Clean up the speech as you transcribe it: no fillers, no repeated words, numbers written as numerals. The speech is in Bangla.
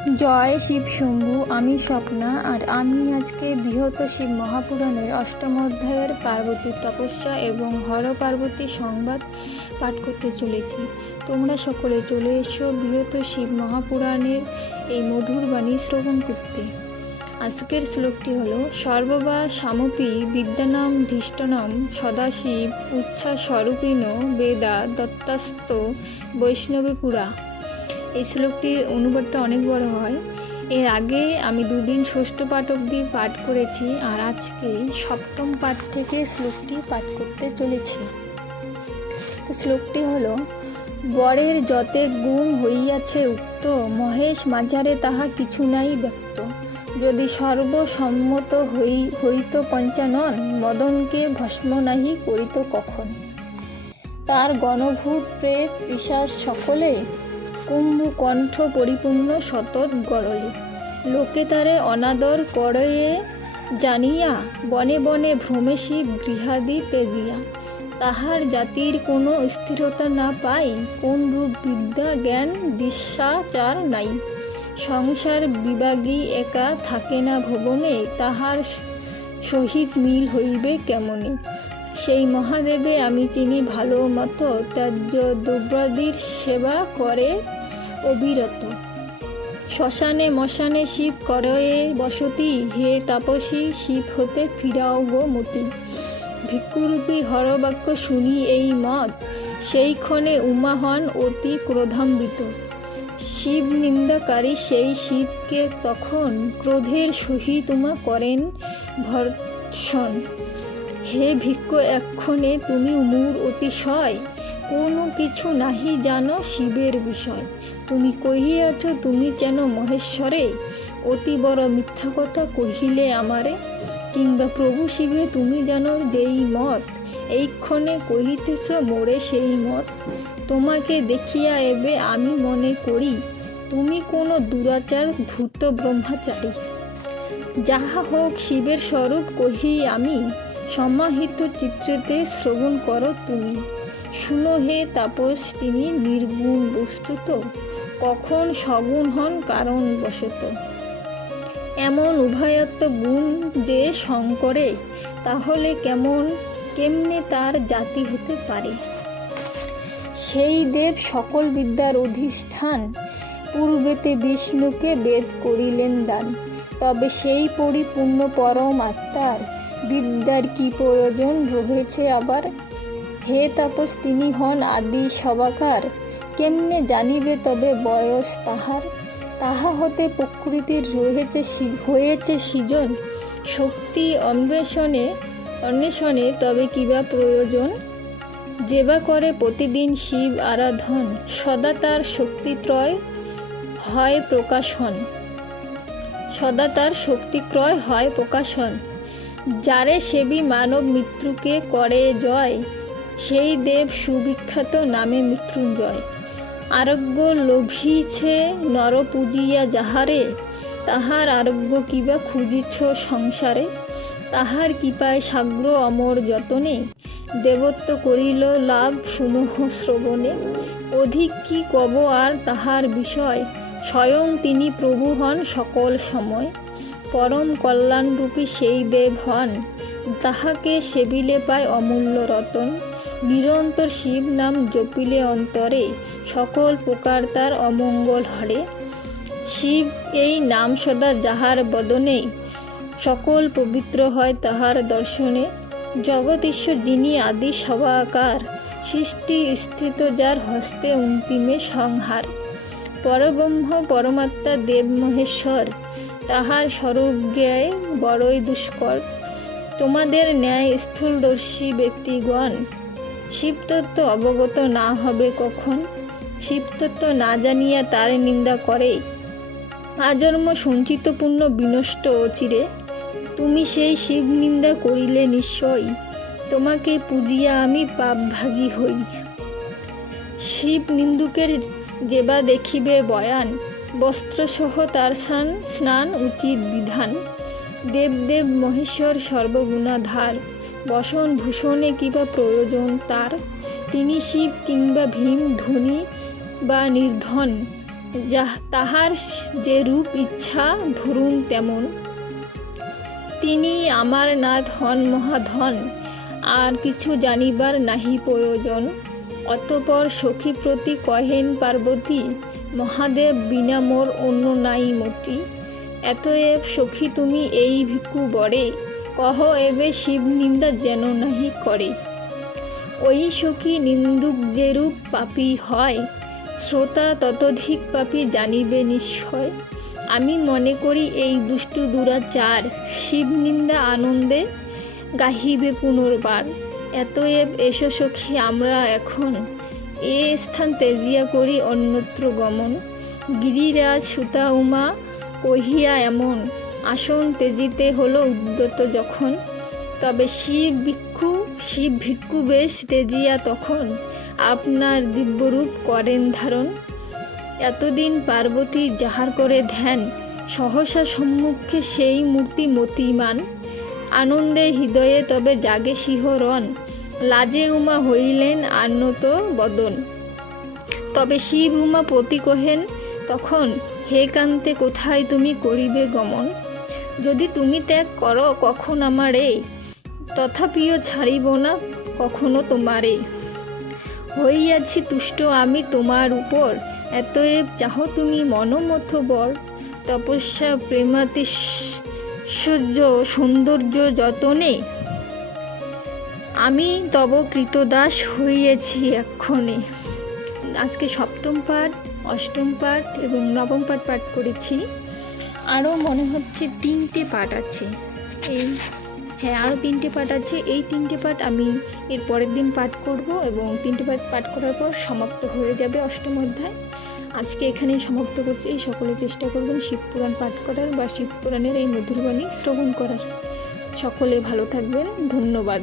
জয় শিব শম্ভু। আমি স্বপ্না, আর আমি আজকে বৃহৎ শিব মহাপুরাণের অষ্টম অধ্যায়ের পার্বতীর তপস্যা এবং হর পার্বতী সংবাদ পাঠ করতে চলেছি। তোমরা সকলে চলে এসো বৃহৎ শিব মহাপুরাণের এই মধুর বাণী শ্রবণ করতে। আজকের শ্লোকটি হলো সর্ববা সামপি বিদ্যানাম ধৃষ্টনম সদাশিব উচ্ছ্বাস্বরূপিণ বেদা দত্তাস্ত বৈষ্ণবে পুরা। এই শ্লোকটির অনুবাদটা অনেক বড় হয়। এর আগে আমি দুদিন ষষ্ঠ পাঠ অবধি পাঠ করেছি, আর আজকে সপ্তম পাঠ থেকে শ্লোকটি পাঠ করতে চলেছি। তো শ্লোকটি হলো বরের যতে গুণ হইয়াছে উক্ত, মহেশ মাঝারে তাহা কিছু নাই ব্যক্ত। যদি সর্বসম্মত হইত পঞ্চানন, মদনকে ভস্ম নাহি করিত কখন। তার গণভূত প্রেত পিশাচ সকলে, কুম্ভু কণ্ঠ পরিপূর্ণ সতত গরলে। লোকে তারে অনাদর করে জানিয়া, বনে বনে ভ্রমে শিব গৃহাদি তেজিয়া। তাহার জাতির কোনো স্থিরতা না পাই, কোন রূপ বিদ্যা জ্ঞান বিশ্বাচার নাই। সংসার বিভাগী একা থাকে না ভুবনে, তাহার সহিত মিল হইবে কেমনে। সেই মহাদেবে আমি চিনি ভালো মতো, ত্যায্য দ্রব্যাদির সেবা করে অবিরত। শ্মশানে মশানে শিব করয়ে বসতি, হে তাপসী শিব হতে ফিরাও গো মতি। ভিক্ষুরূপী হরবাক্য শুনি এই মত, সেই ক্ষণে উমা হন অতি ক্রোধান্বিত। শিব নিন্দাকারী সেই শিবকে তখন, ক্রোধের সহিত উমা করেন ভর্ৎসন। হে ভিক্ষু, এক্ষণে তুমি মূর অতিশয়, কোনো কিছু নাহি জানো শিবের বিষয়। তুমি কহিয়াছ তুমি যেন মহেশ্বরে, অতি বড় মিথ্যা কথা কহিলে আমারে। কিংবা প্রভু শিবে তুমি জানো যেই মত, এইক্ষণে কহিতেছ মোরে সেই মত। তোমাকে দেখিয়া এবে আমি মনে করি, তুমি কোনো দুরাচার ধূর্ত ব্রহ্মচারী। যাহা হোক শিবের স্বরূপ কহি আমি, সমাহিত চিত্রেতে শ্রবণ করো তুমি। শুনো হে তাপস, তিনি নির্গুণ বস্তুত, কখন সগুণ হন কারণ বশত। এমন উভয়ত্ব গুণ যে শঙ্করে, তাহলে কেমনে তার জাতি হতে পারে। সেই দেব সকল বিদ্যার অধিষ্ঠান, পূর্বেতে বিষ্ণুকে বেদ করিলেন দান। তবে সেই পরিপূর্ণ পরম আত্মার বিদ্যার কি প্রয়োজন রয়েছে আবার। হে তাপস, তিনি হন আদি সবাকার, কেমনে জানিবে তবে বয়স তাহার। তাহা হতে প্রকৃতির হয়েছে সৃজন, শক্তি অন্বেষণে তবে কিবা প্রয়োজন। যেবা করে প্রতিদিন শিব আরাধন, সদা তার শক্তিত্রয় হয় প্রকাশন। যারে সেবী মানব মৃত্যুকে করে জয়, সেই দেব সুবিখ্যাত নামে মৃত্যুঞ্জয়। আরোগ্য লোভিছে নর পূজিয়া যাহারে, তাহার আরোগ্য কিবা খুঁজিছ সংসারে। তাহার কৃপায় সাগ্র অমর যতনে, দেবত্ব করিল লাভ শুনহ শ্রবণে। অধিক কি কব আর তাহার বিষয়, স্বয়ং তিনি প্রভু হন সকল সময়। পরম কল্যাণরূপী সেই দেব হন, তাহাকে সেবিলে পায় অমূল্য রতন। নিরন্তর শিব নাম জপিলে অন্তরে, সকল প্রকার তার অমঙ্গল হরে। শিব এই নাম সদা যাহার বদনে, সকল পবিত্র হয় তাহার দর্শনে। জগৎ ঈশ্বর যিনি আদি সবাকার, সৃষ্টি স্থিত যার হস্তে অন্তিমে সংহার। পরব্রহ্ম পরমাত্মা দেব মহেশ্বর, তাহার স্বরূপ জ্ঞায় বড়ই দুষ্কর। তোমাদের ন্যায় স্থূলদর্শী ব্যক্তিগণ, শিবতত্ত্ব অবগত না হবে কখন। শিবতত্ত্ব না জানিয়া তার নিন্দা করে, আজন্ম সঞ্চিত পুণ্য বিনষ্ট অচিরে। তুমি সেই শিব নিন্দা করিলে নিশ্চয়, তোমাকে পূজিয়া আমি পাপভাগী হই। শিব নিন্দুকের যেবা দেখিবে বয়ান, বস্ত্রসহ তার স্নান উচিত বিধান। দেব মহেশ্বর সর্বগুণাধার, বসন ভূষণে কিবা প্রয়োজন তার। তিনি শিব কিংবা ভীম, ধনী বা নির্ধন, তাহার যে রূপ ইচ্ছা ধরুন তেমন। তিনি আমার নাথ হন মহাধন, আর কিছু জানিবার নাহি প্রয়োজন। অতঃপর সখী প্রতি কহেন পার্বতী, মহাদেব বিনা মোর অন্য নাই মতি। এতএব সখী তুমি এই ভিক্ষু বরে, কহ এবে শিব নিন্দা যেন নাহি করে। ওই সখী নিন্দুক যেরূপ পাপী হয়, শ্রোতা ততোধিক পাপী জানিবে নিশ্চয়। আমি মনে করি এই দুষ্টু দুরাচার, শিব নিন্দা আনন্দে গাহিবে পুনর্বার। এতএব এসো সখী আমরা এখন এ স্থান ত্যাজিয়া করি অন্যত্র গমন। গিরিরাজ সুতা উমা কহিয়া এমন, আসন ত্যাজিতে হলো উদ্যত যখন। তবে শিব ভিক্ষু বেশ ত্যাজিয়া তখন, আপনার দিব্যরূপ করেন ধারণ। এতদিন পার্বতী যাহার করে ধ্যান, সহসা সম্মুখে সেই মূর্তি মতিমান। আনন্দে হৃদয়ে তবে জাগে শিহরণ, লাজে উমা হইলেন আনত বদন। তবে শিব উমা পতি কহেন তখন, হে কান্তে কোথায় তুমি করিবে গমন। যদি তুমি ত্যাগ করো কখন আমারে, তথাপিও ছাড়িব না কখনো তোমারে। হইয়াছি তুষ্ট আমি তোমার উপর, এতএব চাহ তুমি মনোমথ বর। তপস্যা প্রেমাতিশয্য সৌন্দর্য যতনে, আমি তব কৃতদাস হইয়াছি এক্ষণে। আজকে সপ্তম পাঠ, অষ্টম পাঠ এবং নবম পাঠ পাঠ করেছি। আরও মনে হচ্ছে 3টে পাঠ আছে। আরও 3টে পাঠ আছে। এই 3টে পাঠ আমি এর পরের দিন পাঠ করব এবং 3টে পাঠ পাঠ করার পর সমাপ্ত হয়ে যাবে অষ্টম অধ্যায়। আজকে এখানেই সমাপ্ত করছি। সকলে চেষ্টা করবেন শিবপুরাণ পাঠ করার বা শিবপুরাণের এই মধুর বাণী শ্রবণ করার। সকলে ভালো থাকবেন। ধন্যবাদ।